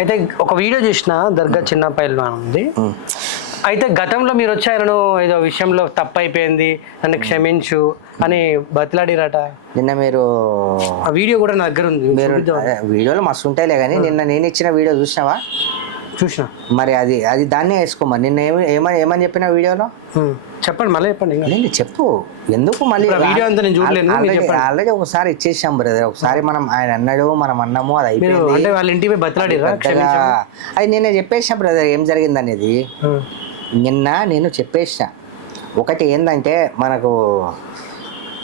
అయితే ఒక వీడియో చూసిన దర్గా చిన్న పైల్వాన్ ఉంది. అయితే గతంలో మీరు వచ్చి ఆయనను ఏదో విషయంలో తప్పు అయిపోయింది నన్ను క్షమించు అని బతిలాడిరట. నిన్న మీరు ఆ వీడియో కూడా నా దగ్గర ఉంది. మీరు వీడియోలు మస్తు ఉంటాయిలే కానీ నిన్న నేను ఇచ్చిన వీడియో చూసినావా? చూసిన. మరి అది దాన్నే వేసుకోమని నిన్న ఏమని చెప్పిన వీడియోలో చెప్పండి, మళ్ళీ చెప్పండి. నేను చెప్పు ఎందుకు మళ్ళీ వీడియో అంతా నేను చూడలేను. ఆల్రెడీ ఒకసారి ఇచ్చేసాం బ్రదర్. ఒకసారి మనం ఆయన అన్నాడు, మనం అన్నాము, అది అయిపోయింది. అంటే వాళ్ళ ఇంటికి పోయి బతిలాడిరా? అది నేనే చెప్పేసిన బ్రదర్ ఏం జరిగింది అనేది. నిన్న నేను చెప్పేసిన ఒకటి ఏంటంటే మనకు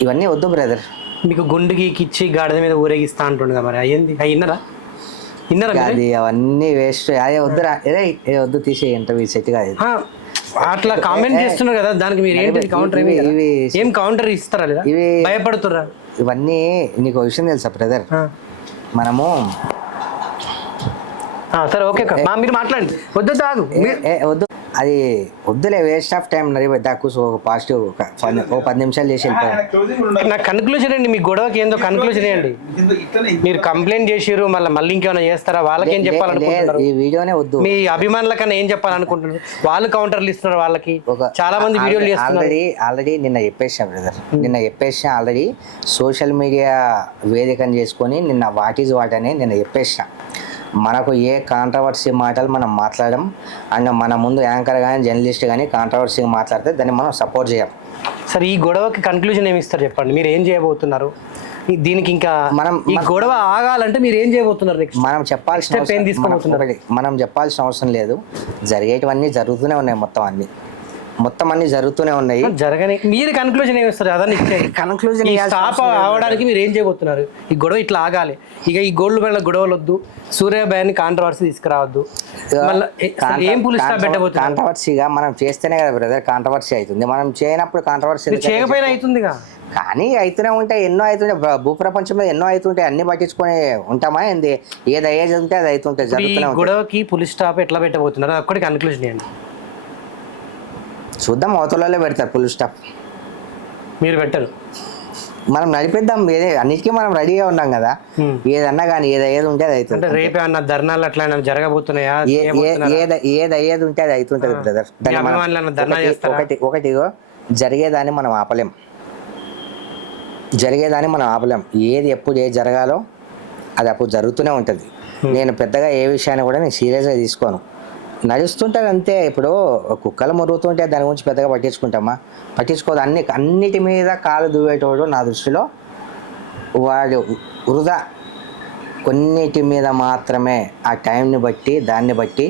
ఇవన్నీ వద్దు బ్రదర్. మీకు గుండుకి ఇచ్చి గాడిద మీద ఊరేగిస్తా అంటుండగా మరి అయ్యింది అయినరా? అది అవన్నీ వేస్ట్. అదే వద్దురా, ఏ వద్దు తీసే ఇంటర్వ్యూ సెట్ కాదు. అట్లా కామెంట్ చేస్తున్నారు కదా, దానికి మీరు ఏంటి కౌంటర్ ఏం కౌంటర్ ఇస్తారా లేదా? ఇవి భయపడుతురా? ఇవన్నీ నీకు విషయం తెలుసా బ్రదర్? మనము సరే ఓకే మీరు మాట్లాడండి. వద్దు కాదు వద్దు, అది వద్దులే, వేస్ట్ ఆఫ్ టైం. కూర్చో ఒక పాజిటివ్ ఒక 10 నిమిషాలు చేసి వెళ్ళిపోయాను. నాకు కన్క్లూజన్ అండి, మీ గొడవకి ఏందో కన్క్లూజన్ ఏంటి? మీరు కంప్లైంట్ చేసిరు, మళ్ళీ ఇంకేమైనా చేస్తారా? వాళ్ళకి ఏం చెప్పాలనుకుంటున్నారు? ఈ వీడియోనే వద్దు. మీ అభిమానులకన్నా ఏం చెప్పాలనుకుంటున్నారు? వాళ్ళు కౌంటర్లు ఇస్తున్నారు, వాళ్ళకి చాలా మంది వీడియోలు చేస్తున్నారు. ఆల్రెడీ నిన్న చెప్పేసిన బ్రదర్, నిన్న చెప్పేసిన ఆల్రెడీ సోషల్ మీడియా వేదికను చేసుకొని నిన్న వాట్ ఈజ్ వాట్ అని నిన్న చెప్పేసిన. మనకు ఏ కాంట్రవర్సీ మాటలు మనం మాట్లాడడం, అండ్ మన ముందు యాంకర్ కానీ జర్నలిస్ట్ కానీ కాంట్రవర్సీగా మాట్లాడితే దాన్ని మనం సపోర్ట్ చేయం. సరే ఈ గొడవకి కన్క్లూజన్ ఏమి ఇస్తారు చెప్పండి? మీరు ఏం చేయబోతున్నారు దీనికి? ఇంకా మనం ఈ గొడవ ఆగాలంటే మీరు ఏం చేయబోతున్నారు? మనం చెప్పాల్సిన మనం చెప్పాల్సిన అవసరం లేదు. జరిగేటివన్నీ జరుగుతూనే ఉన్నాయి, మొత్తం అన్ని జరుగుతూనే ఉన్నాయి. జరగని మీరు కన్క్లూజన్ ఏమి ఇస్తారు? అదని కన్క్లూజన్ స్టాప్ అవడానికి మీరు ఏం చేయబోతున్నారు? ఈ గొడవ ఇట్లా ఆగాలి, ఇక ఈ గోల్డ్ మెడల్ గొడవలు వద్దు, సూర్యాభయాన్ని కాంట్రవర్సీ తీసుకురావద్దు, ఏం పులి స్టాప్ పెట్టబోతున్నారు? కాంట్రవర్సీగా మనం చేస్తేనే కదా బ్రదర్ కాంట్రవర్సీ అవుతుంది. మనం చేయనప్పుడు కాంట్రవర్సీ చేయకపోయినా అవుతుందిగా. కానీ అవుతూనే ఉంటాయి, ఎన్నో అవుతుంటాయి. భూప్రపంచంలో ఎన్నో అవుతుంటాయి, అన్ని పట్టించుకొని ఉంటామా ఏంది? ఏది అయ్యేది ఉంటే అది అవుతుంటాయి, జరుగుతూనే ఉంటాయి. గొడవకి పులి స్టాప్ ఎట్లా పెట్టబోతున్నారు అక్కడికి కన్క్లూజన్ ఏంటి? చూద్దాం, అవతలలో పెడతారు ఫుల్ స్టాప్. మీరు పెట్టరు, మనం నడిపిద్దాం. అన్నిటికీ మనం రెడీగా ఉన్నాం కదా. ఏదన్నా కానీ ఏది ఉంటే అది అవుతుంది. రేపే అన్న ధర్నాలు అట్లా జరగబోతున్నాయా? ఏది అయ్యేది ఉంటే అది అవుతుంటది బ్రదర్. ఒకటి జరిగేదాన్ని మనం ఆపలేం. ఏది ఎప్పుడు ఏది జరగాలో అది అప్పుడు జరుగుతూనే ఉంటుంది. నేను పెద్దగా ఏ విషయాన్ని కూడా నేను సీరియస్గా తీసుకోను, నడుస్తుంటుంది అంతే. ఇప్పుడు కుక్కలు మురుగుతుంటే దాని గురించి పెద్దగా పట్టించుకోదు. అన్నిటి మీద కాలు దువ్వేటోడు నా దృష్టిలో వాడు వృధా. కొన్నిటి మీద మాత్రమే ఆ టైంని బట్టి దాన్ని బట్టి